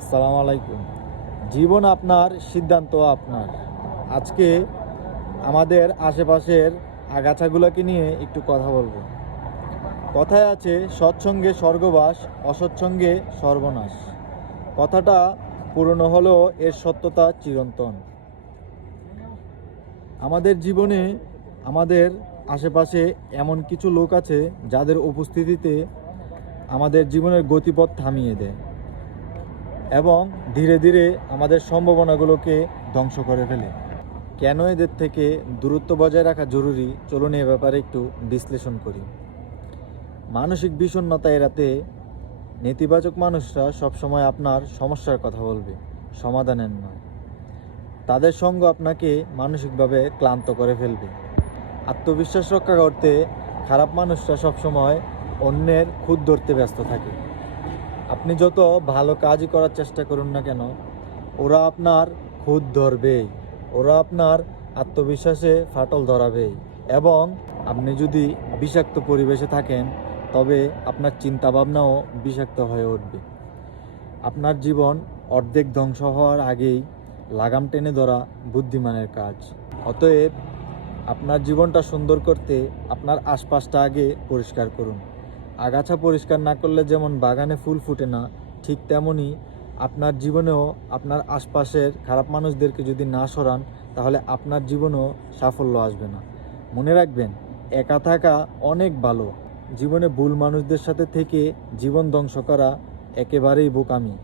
আসসালামু আলাইকুম। জীবন আপনার, সিদ্ধান্ত আপনার। আজকে আমাদের আশেপাশের আগাছাগুলোকে নিয়ে একটু কথা বলবো। কথায় আছে, সৎসঙ্গে স্বর্গবাস, অসৎসঙ্গে সর্বনাশ। কথাটা পুরনো হলেও এর সত্যতা চিরন্তন। আমাদের জীবনে, আমাদের আশেপাশে এমন কিছু লোক আছে যাদের উপস্থিতিতে আমাদের জীবনের গতিপথ থামিয়ে দেয় এবং ধীরে ধীরে আমাদের সম্ভাবনাগুলোকে ধ্বংস করে ফেলে। কেন এদের থেকে দূরত্ব বজায় রাখা জরুরি, চলুন এ ব্যাপারে একটু বিশ্লেষণ করি। মানসিক বিষণ্ণতা এড়াতে নেতিবাচক মানুষরা সবসময় আপনার সমস্যার কথা বলবে, সমাধানের নয়। তাদের সঙ্গ আপনাকে মানসিকভাবে ক্লান্ত করে ফেলবে। আত্মবিশ্বাস রক্ষা করতে খারাপ মানুষরা সবসময় অন্যের খুঁত ধরতে ব্যস্ত থাকে। আপনি যত ভালো কাজই করার চেষ্টা করুন না কেন, ওরা আপনার খুঁত ধরবেই, ওরা আপনার আত্মবিশ্বাসে ফাটল ধরাবেই। এবং আপনি যদি বিষাক্ত পরিবেশে থাকেন, তবে আপনার চিন্তাভাবনাও বিষাক্ত হয়ে উঠবে। আপনার জীবন অর্ধেক ধ্বংস হওয়ার আগেই লাগাম টেনে ধরা বুদ্ধিমানের কাজ। অতএব আপনার জীবনটা সুন্দর করতে আপনার আশপাশটা আগে পরিষ্কার করুন। আগাছা পরিষ্কার না করলে যেমন বাগানে ফুল ফুটে না, ঠিক তেমনই আপনার জীবনেও আপনার আশপাশের খারাপ মানুষদেরকে যদি না সরান, তাহলে আপনার জীবনেও সাফল্য আসবে না। মনে রাখবেন, একা থাকা অনেক ভালো। জীবনে ভুল মানুষদের সাথে থেকে জীবন ধ্বংস করা একেবারেই বোকামি।